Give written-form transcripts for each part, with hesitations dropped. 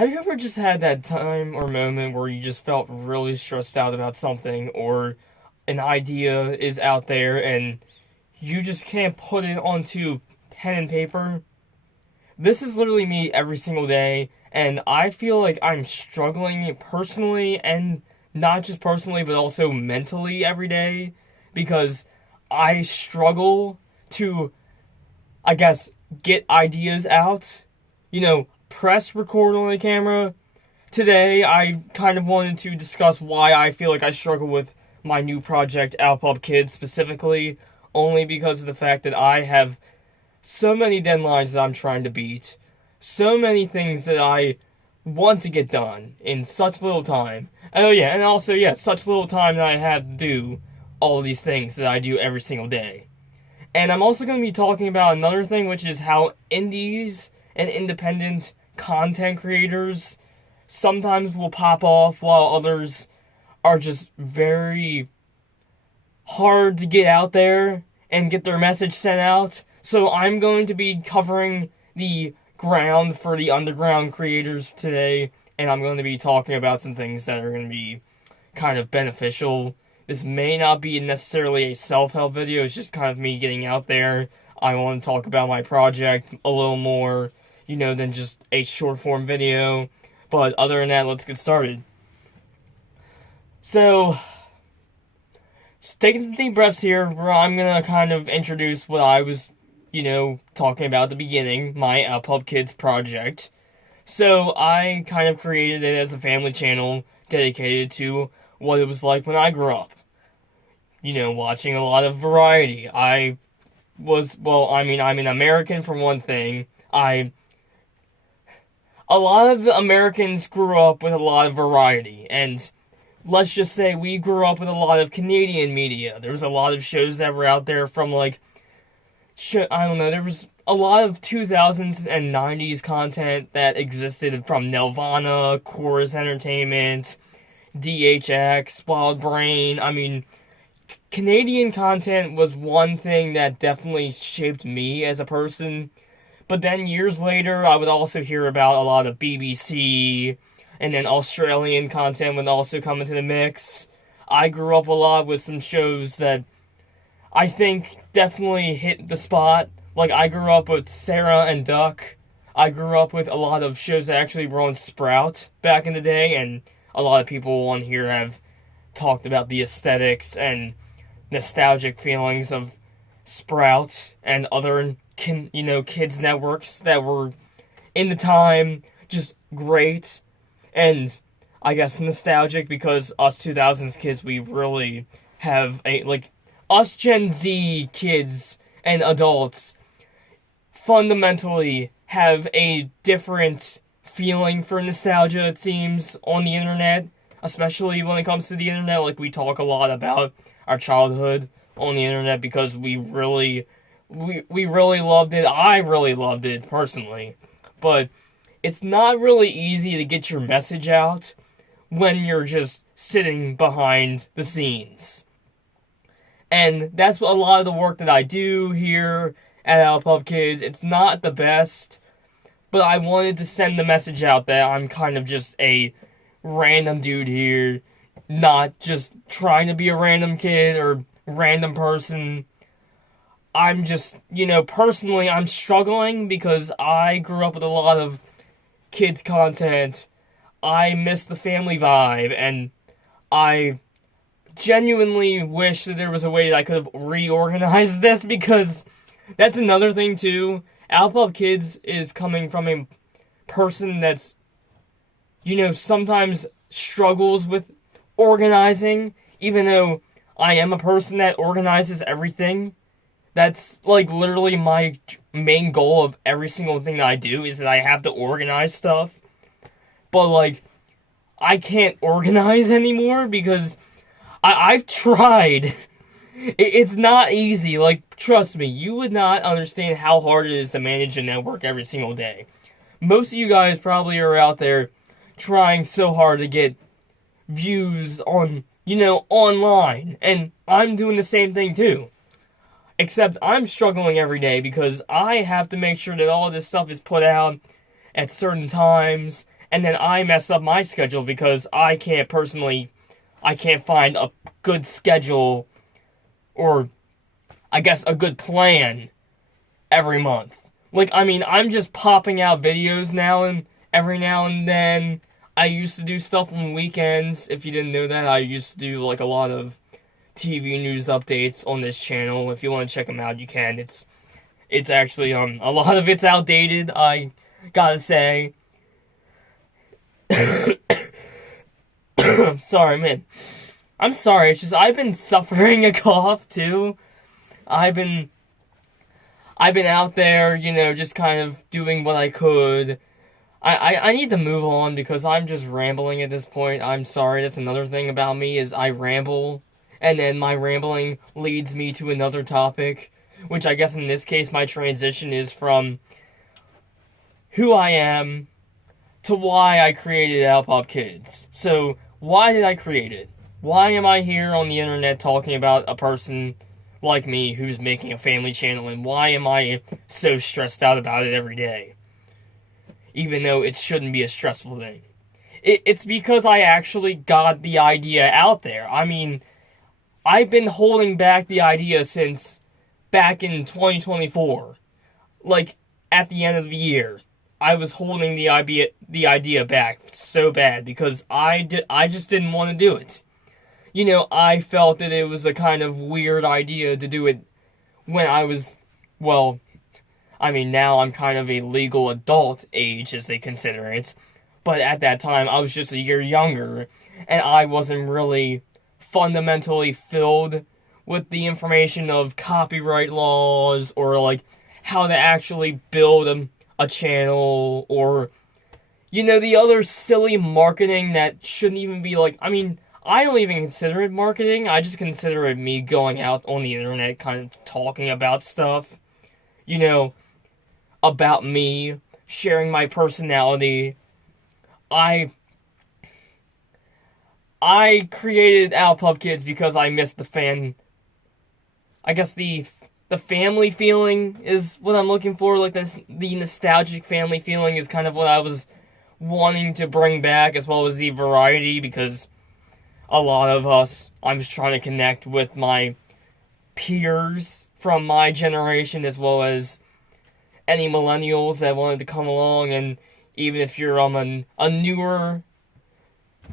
Have you ever just had that time or moment where you just felt really stressed out about something, or an idea is out there and you just can't put it onto pen and paper? This is literally me every single day, and I feel like I'm struggling personally, and not just personally, but also mentally every day, because I struggle to, I guess, get ideas out. Press record on the camera. Today, I kind of wanted to discuss why I feel like I struggle with my new project, ALPuP Kids, specifically, only because of the fact that I have so many deadlines that I'm trying to beat, so many things that I want to get done in such little time. Oh yeah, and also, yeah, such little time that I have to do all these things that I do every single day. And I'm also going to be talking about another thing, which is how indies and independent content creators sometimes will pop off while others are just very hard to get out there and get their message sent out. So I'm going to be covering the ground for the underground creators today, and I'm going to be talking about some things that are going to be kind of beneficial. This may not be necessarily a self-help video, it's just kind of me getting out there. I want to talk about my project a little more, than just a short-form video. But other than that, let's get started. So, just taking some deep breaths here, where I'm going to kind of introduce what I was, talking about at the beginning, my ALPuP Kids project. So, I kind of created it as a family channel dedicated to what it was like when I grew up. Watching a lot of variety. I'm an American for one thing. A lot of Americans grew up with a lot of variety, and let's just say we grew up with a lot of Canadian media. There was a lot of shows that were out there from, there was a lot of 2000s and 90s content that existed from Nelvana, Chorus Entertainment, DHX, Wild Brain. Canadian content was one thing that definitely shaped me as a person. But then years later, I would also hear about a lot of BBC, and then Australian content would also come into the mix. I grew up a lot with some shows that I think definitely hit the spot. Like, I grew up with Sarah and Duck. I grew up with a lot of shows that actually were on Sprout back in the day, and a lot of people on here have talked about the aesthetics and nostalgic feelings of Sprout and other kids networks that were in the time just great, and I guess nostalgic because us 2000s kids, we really have us Gen Z kids and adults fundamentally have a different feeling for nostalgia, it seems, on the internet, especially when it comes to the internet. Like, we talk a lot about our childhood on the internet because we really loved it. I really loved it personally. But it's not really easy to get your message out when you're just sitting behind the scenes. And that's what a lot of the work that I do here at ALPuP Kids. It's not the best, but I wanted to send the message out that I'm kind of just a random dude here, not just trying to be a random kid or random person. I'm just, personally, I'm struggling because I grew up with a lot of kids content. I miss the family vibe, and I genuinely wish that there was a way that I could have reorganized this, because that's another thing too. ALPuP Kids is coming from a person that's, sometimes struggles with organizing, even though I am a person that organizes everything. That's, literally my main goal of every single thing that I do, is that I have to organize stuff. But, I can't organize anymore because I've tried. It's not easy. Trust me, you would not understand how hard it is to manage a network every single day. Most of you guys probably are out there trying so hard to get views on, online. And I'm doing the same thing too. Except I'm struggling every day because I have to make sure that all this stuff is put out at certain times, and then I mess up my schedule because I can't find a good schedule, or I guess a good plan every month. Like, I mean, I'm just popping out videos every now and then. I used to do stuff on weekends. If you didn't know that, I used to do like a lot of TV news updates on this channel. If you want to check them out, you can. It's actually a lot of it's outdated, I gotta say. Sorry, man. I'm sorry. It's just I've been suffering a cough too. I've been out there, just kind of doing what I could. I need to move on because I'm just rambling at this point. I'm sorry. That's another thing about me is I ramble, and then my rambling leads me to another topic, which I guess in this case my transition is from who I am to why I created ALPuP Kids. So, why did I create it? Why am I here on the internet talking about a person like me who's making a family channel, and why am I so stressed out about it every day? Even though it shouldn't be a stressful thing. It's because I actually got the idea out there. I mean, I've been holding back the idea since back in 2024. Like, at the end of the year, I was holding the idea back so bad because I just didn't want to do it. I felt that it was a kind of weird idea to do it when I was, well, I mean, now I'm kind of a legal adult age, as they consider it. But at that time, I was just a year younger, and I wasn't really fundamentally filled with the information of copyright laws, or, like, how to actually build a channel, or, the other silly marketing that shouldn't even be, like, I mean, I don't even consider it marketing. I just consider it me going out on the internet, kind of talking about stuff. About me, sharing my personality. I created ALPuP Kids because I missed I guess the family feeling is what I'm looking for. Like, the nostalgic family feeling is kind of what I was wanting to bring back, as well as the variety, because a lot of us, I'm just trying to connect with my peers from my generation, as well as any millennials that wanted to come along. And even if you're a newer,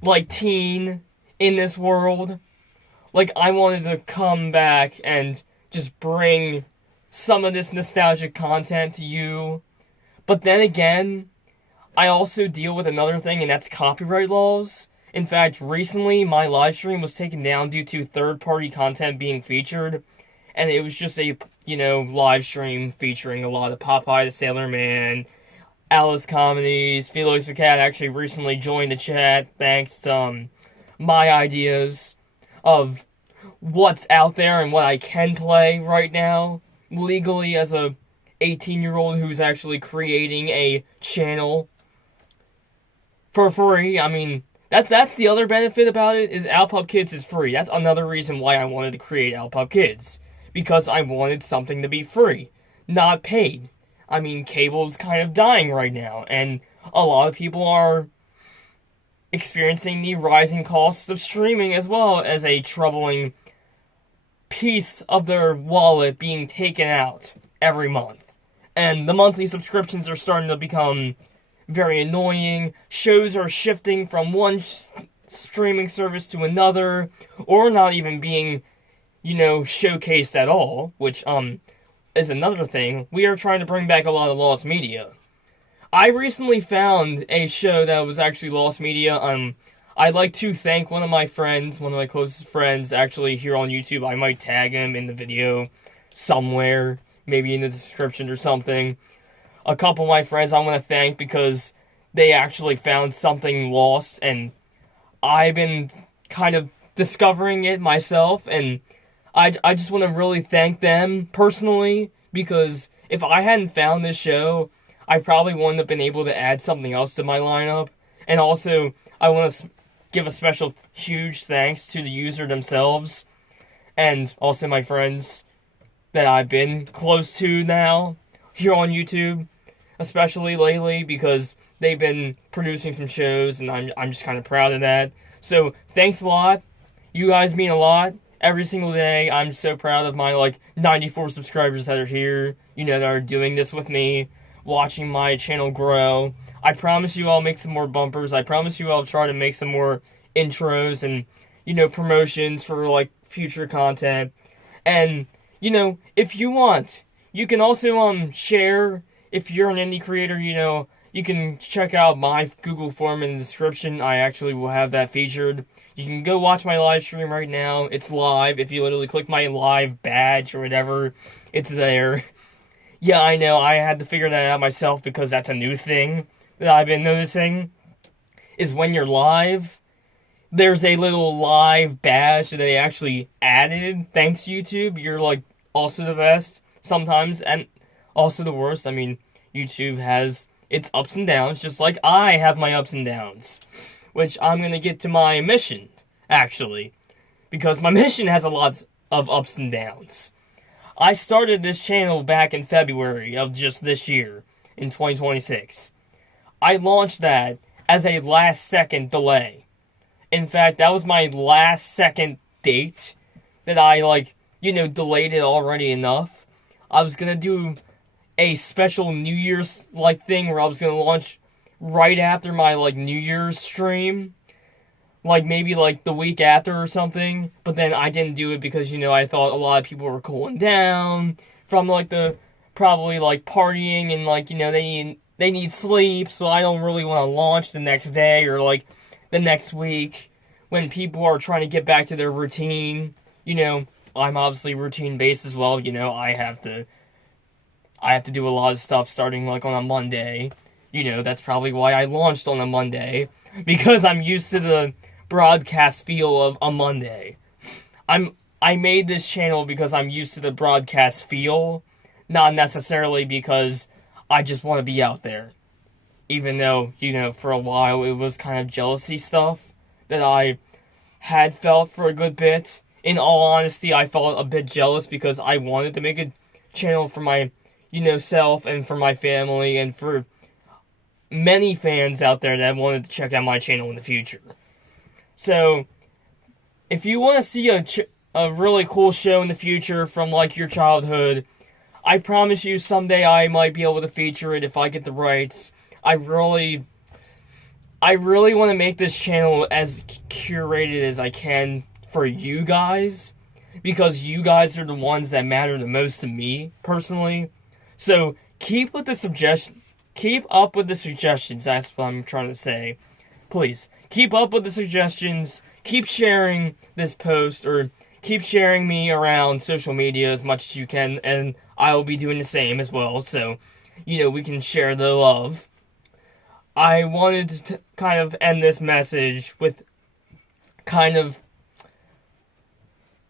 like, teen in this world, like, I wanted to come back and just bring some of this nostalgic content to you. But then again, I also deal with another thing, and that's copyright laws. In fact, recently, my live stream was taken down due to third-party content being featured, and it was just a, live stream featuring a lot of Popeye the Sailor Man, Alice Comedies. Felix the Cat actually recently joined the chat thanks to my ideas of what's out there and what I can play right now legally as a 18-year-old who's actually creating a channel for free. I mean, that's the other benefit about it, is ALPuP Kids is free. That's another reason why I wanted to create ALPuP Kids. Because I wanted something to be free, not paid. I mean, cable's kind of dying right now, and a lot of people are experiencing the rising costs of streaming, as well as a troubling piece of their wallet being taken out every month. And the monthly subscriptions are starting to become very annoying. Shows are shifting from one streaming service to another, or not even being showcased at all, which, is another thing. We are trying to bring back a lot of lost media. I recently found a show that was actually lost media. I'd like to thank one of my closest friends, actually, here on YouTube. I might tag him in the video somewhere, maybe in the description or something. A couple of my friends I want to thank because they actually found something lost, and I've been kind of discovering it myself, and I just want to really thank them personally, because if I hadn't found this show, I probably wouldn't have been able to add something else to my lineup. And also, I want to give a special huge thanks to the user themselves, and also my friends that I've been close to now here on YouTube, especially lately, because they've been producing some shows, and I'm just kind of proud of that. So thanks a lot. You guys mean a lot. Every single day, I'm so proud of my, like, 94 subscribers that are here, you know, that are doing this with me, watching my channel grow. I promise you I'll make some more bumpers. I promise you I'll try to make some more intros and, you know, promotions for, like, future content. And, you know, if you want, you can also, share, if you're an indie creator, you know, you can check out my Google form in the description. I actually will have that featured. You can go watch my live stream right now. It's live. If you literally click my live badge or whatever, it's there. Yeah, I know. I had to figure that out myself because that's a new thing that I've been noticing. Is when you're live, there's a little live badge that they actually added. Thanks, YouTube. You're, like, also the best sometimes, and also the worst. I mean, YouTube has its ups and downs, just like I have my ups and downs. Which I'm going to get to my mission, actually. Because my mission has a lot of ups and downs. I started this channel back in February of just this year, in 2026. I launched that as a last-second delay. In fact, that was my last-second date that I, like, you know, delayed it already enough. I was going to do a special New Year's, like, thing where I was going to launch right after my, like, New Year's stream. Like, maybe, like, the week after or something. But then I didn't do it because, you know, I thought a lot of people were cooling down from, like, the, probably, like, partying and, like, you know, they need sleep. So I don't really want to launch the next day or, like, the next week when people are trying to get back to their routine. You know, I'm obviously routine-based as well. You know, I have to do a lot of stuff starting, like, on a Monday. You know, that's probably why I launched on a Monday, because I'm used to the broadcast feel of a Monday. I made this channel because I'm used to the broadcast feel, not necessarily because I just want to be out there. Even though, you know, for a while it was kind of jealousy stuff that I had felt for a good bit. In all honesty, I felt a bit jealous because I wanted to make a channel for my, you know, self and for my family and for many fans out there that wanted to check out my channel in the future. So, if you want to see a really cool show in the future from, like, your childhood, I promise you someday I might be able to feature it if I get the rights. I really want to make this channel as curated as I can for you guys, because you guys are the ones that matter the most to me, personally. So, keep up with the suggestions, that's what I'm trying to say. Please, keep up with the suggestions, keep sharing this post, or keep sharing me around social media as much as you can, and I will be doing the same as well, so, you know, we can share the love. I wanted to kind of end this message with kind of,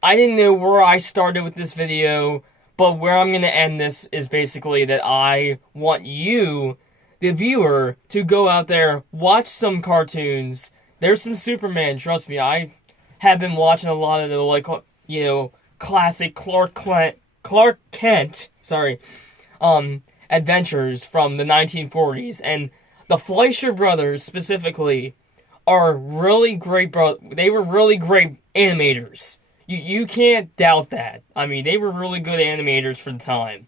I didn't know where I started with this video, but where I'm going to end this is basically that I want you, the viewer, to go out there, watch some cartoons. There's some Superman, trust me. I have been watching a lot of the, like, you know, classic Clark Kent, adventures from the 1940s. And the Fleischer brothers, specifically, are really great, they were really great animators. You can't doubt that. I mean, they were really good animators for the time.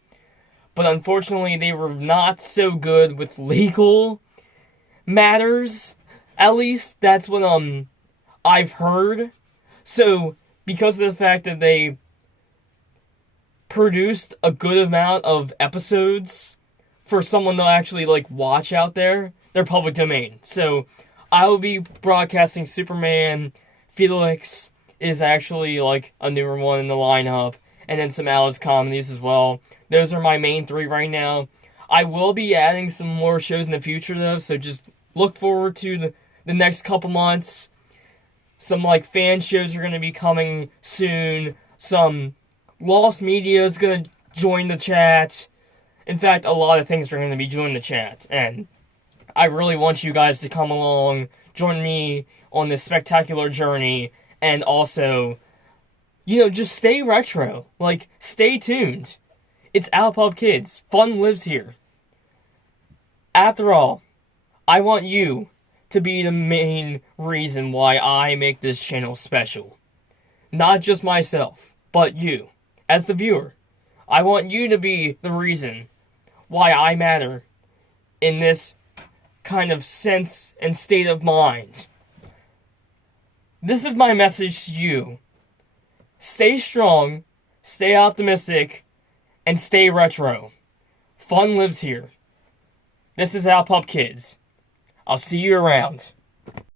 But unfortunately, they were not so good with legal matters. At least, that's what, I've heard. So, because of the fact that they produced a good amount of episodes for someone to actually, like, watch out there, they're public domain. So, I will be broadcasting Superman, Felix is actually, like, a newer one in the lineup, and then some Alice comedies as well. Those are my main three right now. I will be adding some more shows in the future, though, so just look forward to the next couple months. Some, like, fan shows are going to be coming soon. Some Lost Media is going to join the chat. In fact, a lot of things are going to be joining the chat, and I really want you guys to come along, join me on this spectacular journey, and also, you know, just stay retro. Like, stay tuned. It's ALPuP Kids. Fun lives here. After all, I want you to be the main reason why I make this channel special. Not just myself, but you, as the viewer. I want you to be the reason why I matter in this kind of sense and state of mind. This is my message to you. Stay strong, stay optimistic, and stay retro. Fun lives here. This is ALPuP Kids. I'll see you around.